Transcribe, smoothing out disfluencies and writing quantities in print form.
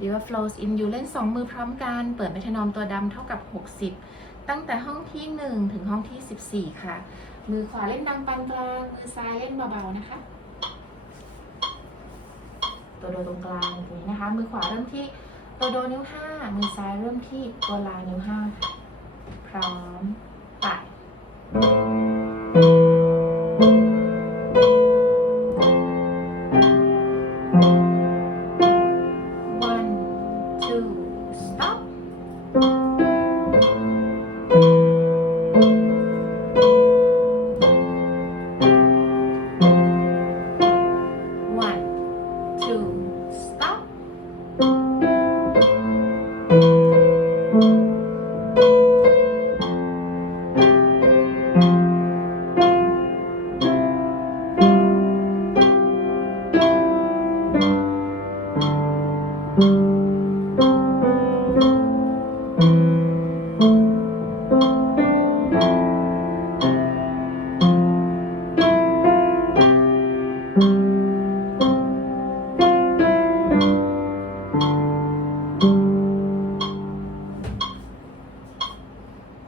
river flows in อยู่เล่น2มือพร้อมกันเปิดเมทานอมตัวดำเท่ากับ60ตั้งแต่ห้องที่1ถึงห้องที่14ค่ะมือขวาเล่นดังปานกลางมือซ้ายเล่นเบาๆนะคะตัวโดตรงกลางตรงนี้นะคะมือขวาเริ่มที่ตัวโดนิ้ว5มือซ้ายเริ่มที่ตัวลานิ้ว5ค่ะพร้อมไป one two stop one two stop